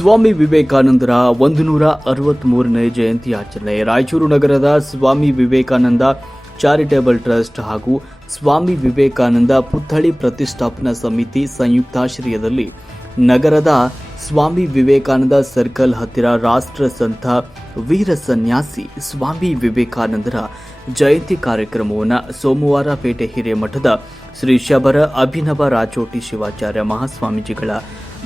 ಸ್ವಾಮಿ ವಿವೇಕಾನಂದರ ಒಂದು ನೂರ ಅರವತ್ಮೂರನೇ ಜಯಂತಿ ಆಚರಣೆ. ರಾಯಚೂರು ನಗರದ ಸ್ವಾಮಿ ವಿವೇಕಾನಂದ ಚಾರಿಟೇಬಲ್ ಟ್ರಸ್ಟ್ ಹಾಗೂ ಸ್ವಾಮಿ ವಿವೇಕಾನಂದ ಪುತ್ಥಳಿ ಪ್ರತಿಷ್ಠಾಪನಾ ಸಮಿತಿ ಸಂಯುಕ್ತಾಶ್ರಯದಲ್ಲಿ ನಗರದ ಸ್ವಾಮಿ ವಿವೇಕಾನಂದ ಸರ್ಕಲ್ ಹತ್ತಿರ ರಾಷ್ಟ್ರ ಸಂತ ವೀರ ಸನ್ಯಾಸಿ ಸ್ವಾಮಿ ವಿವೇಕಾನಂದರ ಜಯಂತಿ ಕಾರ್ಯಕ್ರಮವನ್ನು ಸೋಮವಾರ ಪೇಟೆ ಹಿರೇಮಠದ ಶ್ರೀ ಶಬರ ಅಭಿನವ ರಾಚೋಟಿ ಶಿವಾಚಾರ್ಯ ಮಹಾಸ್ವಾಮೀಜಿಗಳ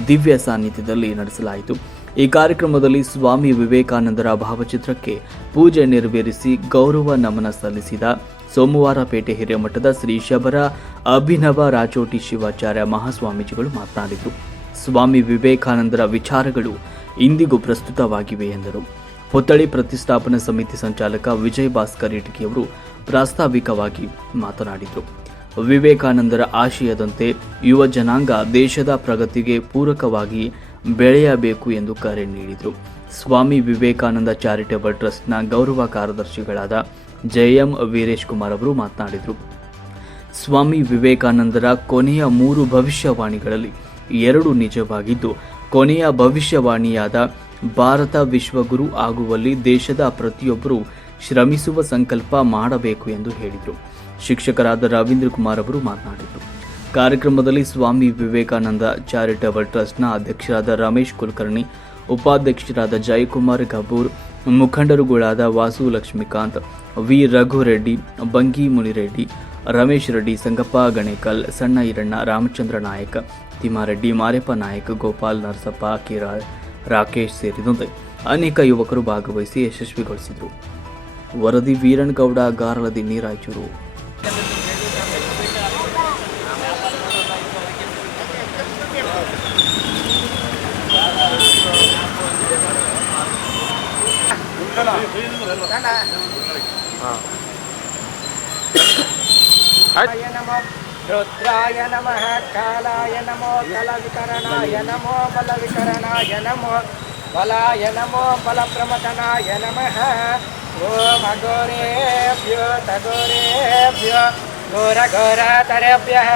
ದಿವ್ಯ ಸಾನ್ನಿಧ್ಯದಲ್ಲಿ ನಡೆಸಲಾಯಿತು. ಈ ಕಾರ್ಯಕ್ರಮದಲ್ಲಿ ಸ್ವಾಮಿ ವಿವೇಕಾನಂದರ ಭಾವಚಿತ್ರಕ್ಕೆ ಪೂಜೆ ನೆರವೇರಿಸಿ ಗೌರವ ನಮನ ಸಲ್ಲಿಸಿದ ಸೋಮವಾರ ಪೇಟೆ ಹಿರೇಮಠದ ಶ್ರೀ ಶಬರ ಅಭಿನವ ರಾಚೋಟಿ ಶಿವಾಚಾರ್ಯ ಮಹಾಸ್ವಾಮೀಜಿಗಳು ಮಾತನಾಡಿದರು. ಸ್ವಾಮಿ ವಿವೇಕಾನಂದರ ವಿಚಾರಗಳು ಇಂದಿಗೂ ಪ್ರಸ್ತುತವಾಗಿವೆ ಎಂದರು. ಪುತ್ಥಳಿ ಪ್ರತಿಷ್ಠಾಪನಾ ಸಮಿತಿ ಸಂಚಾಲಕ ವಿಜಯ್ ಭಾಸ್ಕರ್ ಇಟಕಿಯವರು ಪ್ರಾಸ್ತಾವಿಕವಾಗಿ ಮಾತನಾಡಿದರು. ವಿವೇಕಾನಂದರ ಆಶಯದಂತೆ ಯುವ ಜನಾಂಗ ದೇಶದ ಪ್ರಗತಿಗೆ ಪೂರಕವಾಗಿ ಬೆಳೆಯಬೇಕು ಎಂದು ಕರೆ ನೀಡಿದರು. ಸ್ವಾಮಿ ವಿವೇಕಾನಂದ ಚಾರಿಟೇಬಲ್ ಟ್ರಸ್ಟ್ನ ಗೌರವ ಕಾರ್ಯದರ್ಶಿಗಳಾದ ಜಯಎಂ ವೀರೇಶ್ ಕುಮಾರ್ ಅವರು ಮಾತನಾಡಿದರು. ಸ್ವಾಮಿ ವಿವೇಕಾನಂದರ ಕೊನೆಯ ಮೂರು ಭವಿಷ್ಯವಾಣಿಗಳಲ್ಲಿ ಎರಡು ನಿಜವಾಗಿದ್ದು, ಕೊನೆಯ ಭವಿಷ್ಯವಾಣಿಯಾದ ಭಾರತ ವಿಶ್ವಗುರು ಆಗುವಲ್ಲಿ ದೇಶದ ಪ್ರತಿಯೊಬ್ಬರೂ ಶ್ರಮಿಸುವ ಸಂಕಲ್ಪ ಮಾಡಬೇಕು ಎಂದು ಹೇಳಿದರು. ಶಿಕ್ಷಕರಾದ ರವೀಂದ್ರ ಕುಮಾರ್ ಅವರು ಮಾತನಾಡಿದರು. ಕಾರ್ಯಕ್ರಮದಲ್ಲಿ ಸ್ವಾಮಿ ವಿವೇಕಾನಂದ ಚಾರಿಟಬಲ್ ಟ್ರಸ್ಟ್ನ ಅಧ್ಯಕ್ಷರಾದ ರಮೇಶ್ ಕುಲಕರ್ಣಿ, ಉಪಾಧ್ಯಕ್ಷರಾದ ಜಯಕುಮಾರ್ ಗಬೂರ್, ಮುಖಂಡರುಗಳಾದ ವಾಸು ಲಕ್ಷ್ಮೀಕಾಂತ್, ವಿ ರಘುರೆಡ್ಡಿ, ಬಂಗಿ ಮುನಿರೆಡ್ಡಿ, ರಮೇಶ್ ರೆಡ್ಡಿ, ಸಂಗಪ್ಪ ಗಣೇಕಲ್, ಸಣ್ಣ ಈರಣ್ಣ ರಾಮಚಂದ್ರ ನಾಯಕ, ತಿಮ್ಮಾರೆಡ್ಡಿ, ಮಾರೆಪ್ಪ ನಾಯಕ್, ಗೋಪಾಲ್ ನರಸಪ್ಪ ಕಿರಾ ರಾಕೇಶ್ ಸೇರಿದಂತೆ ಅನೇಕ ಯುವಕರು ಭಾಗವಹಿಸಿ ಯಶಸ್ವಿಗೊಳಿಸಿದರು. ವರದಿ ವೀರಣ್ಗೌಡ ಗಾರಲದಿ ರಾಯಚೂರು रुद्राय नमः, कालाय नमो, कलविकरणाय नमो, बलविकरणाय नमो, बलाय नमो, बलप्रमथनाय नमः। ॐ अघोरेभ्यो तघोरेभ्यो घोरघोरातरेभ्यः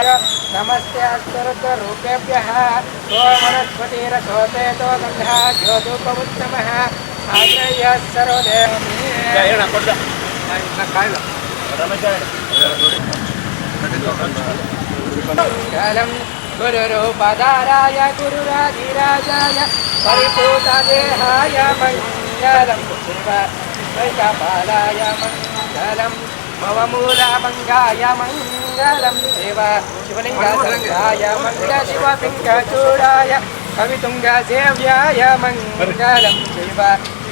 नमस्ते अस्तरुद्ररूपेभ्यः ॐ वनस्पतिरसोपेतो गन्धः ज्योतुपमुत्तमः आग्रह्यः सर्वदेव कालं गुरुरूपधाराय गुरुराधिराजाय परिपूतदेहाय मङ्गलं शिवैकपालाय मङ्गलं भवमूलभङ्गाय मङ्गलं शिव शिवलिङ्गसङ्गाय मङ्गल शिवपिङ्गचूडाय कवितुङ्गसेव्याय मङ्गलं शिव शिवैकपालाय मङ्गलं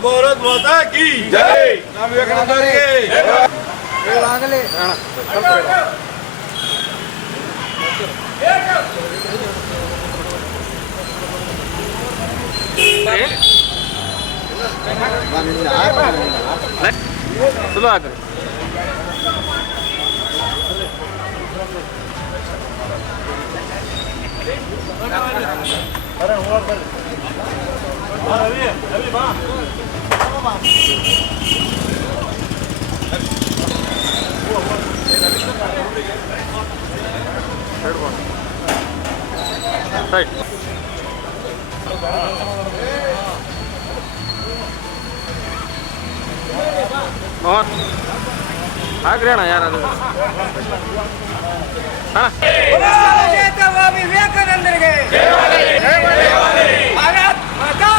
બોલો ભારત માતા કી જય નામ વિવેકાનંદ કી જય વાંગલે ચલો આગળ અરે હું રવિ રવિ બા ರೈಟ್ ಹಾಂ ಹಾಕ್ರಿ ಅಣ್ಣ. ಯಾರಾದ್ರು ವಿವೇಕಾನಂದರಿಗೆ. ಭಾರತ್ ಮಾತಾ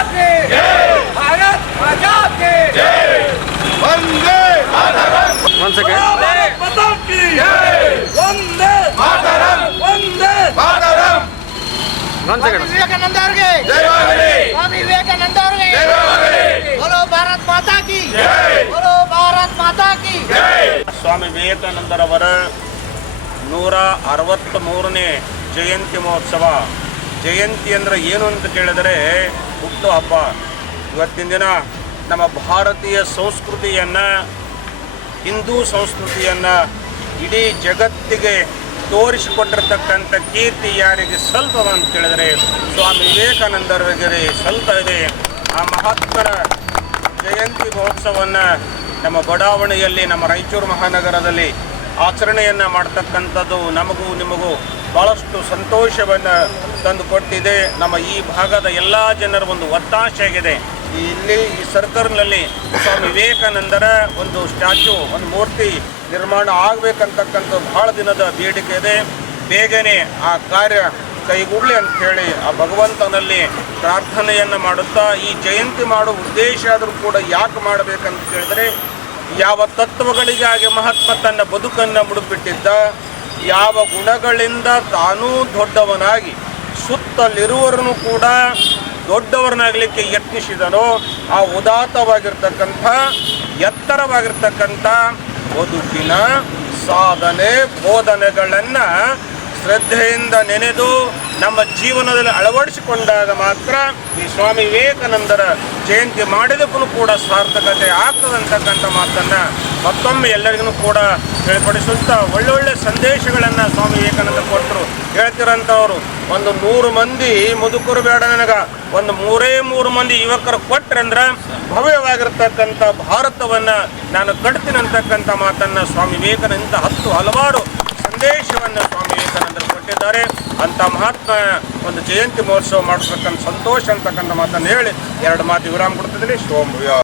ಸ್ವಾಮಿ ವಿವೇಕಾನಂದರವರ ನೂರ ಅರವತ್ತ್ಮೂರನೇ ಜಯಂತಿ ಮಹೋತ್ಸವ. ಜಯಂತಿ ಅಂದರೆ ಏನು ಅಂತ ಕೇಳಿದರೆ ಹುಟ್ಟು ಹಬ್ಬ. ಇವತ್ತಿನ ದಿನ ನಮ್ಮ ಭಾರತೀಯ ಸಂಸ್ಕೃತಿಯನ್ನು, ಹಿಂದೂ ಸಂಸ್ಕೃತಿಯನ್ನು ಇಡೀ ಜಗತ್ತಿಗೆ ತೋರಿಸಿಕೊಟ್ಟಿರ್ತಕ್ಕಂಥ ಕೀರ್ತಿ ಯಾರಿಗೆ ಸ್ವಲ್ಪವಂತ ಕೇಳಿದರೆ ಸ್ವಾಮಿ ವಿವೇಕಾನಂದರಿಗೆ ಸ್ವಲ್ಪ ಇದೆ ಆ ಮಹಾತ್ಮರ ಜಯಂತಿ ಮಹೋತ್ಸವವನ್ನು ನಮ್ಮ ಬಡಾವಣೆಯಲ್ಲಿ, ನಮ್ಮ ರಾಯಚೂರು ಮಹಾನಗರದಲ್ಲಿ ಆಚರಣೆಯನ್ನು ಮಾಡ್ತಕ್ಕಂಥದ್ದು ನಮಗೂ ನಿಮಗೂ ಭಾಳಷ್ಟು ಸಂತೋಷವನ್ನು ತಂದುಕೊಟ್ಟಿದೆ. ನಮ್ಮ ಈ ಭಾಗದ ಎಲ್ಲ ಜನರ ಒಂದು ಒತ್ತಾಸೆಯಾಗಿದೆ ಇಲ್ಲಿ ಈ ಸರ್ಕಲ್ನಲ್ಲಿ ಸ್ವಾಮಿ ವಿವೇಕಾನಂದರ ಒಂದು ಸ್ಟ್ಯಾಚು, ಒಂದು ಮೂರ್ತಿ ನಿರ್ಮಾಣ ಆಗಬೇಕಂತಕ್ಕಂಥ ಭಾಳ ದಿನದ ಬೇಡಿಕೆ ಇದೆ. ಬೇಗನೆ ಆ ಕಾರ್ಯ ಕೈಗೂಡಲಿ ಅಂತ ಹೇಳಿ ಆ ಭಗವಂತನಲ್ಲಿ ಪ್ರಾರ್ಥನೆಯನ್ನು ಮಾಡುತ್ತಾ ಈ ಜಯಂತಿ ಮಾಡೋ ಉದ್ದೇಶ ಆದರೂ ಕೂಡ ಯಾಕೆ ಮಾಡಬೇಕಂತ ಕೇಳಿದರೆ, ಯಾವ ತತ್ವಗಳಿಗಾಗಿ ಮಹಾತ್ಮ ತನ್ನ ಬದುಕನ್ನು ಮುಡುಪಿಟ್ಟಿದ್ದ, ಯಾವ ಗುಣಗಳಿಂದ ತಾನೂ ದೊಡ್ಡವನಾಗಿ ಸುತ್ತಲಿರುವರನ್ನು ಕೂಡ ದೊಡ್ಡವರನ್ನಾಗಲಿಕ್ಕೆ ಯತ್ನಿಸಿದನೋ, ಆ ಉದಾತ್ತವಾಗಿರ್ತಕ್ಕಂಥ, ಎತ್ತರವಾಗಿರ್ತಕ್ಕಂಥ ಬದುಕಿನ ಸಾಧನೆ ಬೋಧನೆಗಳನ್ನು ಶ್ರದ್ಧೆಯಿಂದ ನೆನೆದು ನಮ್ಮ ಜೀವನದಲ್ಲಿ ಅಳವಡಿಸಿಕೊಂಡಾಗ ಮಾತ್ರ ಈ ಸ್ವಾಮಿ ವಿವೇಕಾನಂದರ ಜಯಂತಿ ಮಾಡಿದಕ್ಕೂ ಕೂಡ ಸಾರ್ಥಕತೆ ಆಗ್ತದಂತಕ್ಕಂಥ ಮಾತನ್ನು ಮತ್ತೊಮ್ಮೆ ಎಲ್ಲರಿಗೂ ಕೂಡ ತಿಳಿಪಡಿಸುತ್ತಾ ಒಳ್ಳೊಳ್ಳೆ ಸಂದೇಶಗಳನ್ನು ಸ್ವಾಮಿ ವಿವೇಕಾನಂದ ಕೊಟ್ಟರು. ಹೇಳ್ತಿರೋಂಥವ್ರು, ಒಂದು ನೂರು ಮಂದಿ ಮುದುಕರು ಬೇಡ ನನಗ, ಒಂದು ಮೂರೇ ಮೂರು ಮಂದಿ ಯುವಕರು ಕೊಟ್ರಂದ್ರೆ ಭವ್ಯವಾಗಿರ್ತಕ್ಕಂಥ ಭಾರತವನ್ನು ನಾನು ಕಟ್ತೀನಿ ಅಂತಕ್ಕಂಥ ಮಾತನ್ನು ಸ್ವಾಮಿ ವಿವೇಕಾನಂದ ಹತ್ತು ಹಲವಾರು ಸಂದೇಶವನ್ನು ಸ್ವಾಮಿ ವಿವೇಕಾನಂದರು ಕೊಟ್ಟಿದ್ದಾರೆ. ಅಂತ ಮಹಾತ್ಮ ಒಂದು ಜಯಂತಿ ಮಹೋತ್ಸವ ಮಾಡತಕ್ಕಂಥ ಸಂತೋಷ ಅಂತಕ್ಕಂಥ ಮಾತನ್ನು ಹೇಳಿ ಎರಡು ಮಾತು ವಿರಾಮ ಕೊಡ್ತಿದ್ದೀನಿ. ಶೋಭ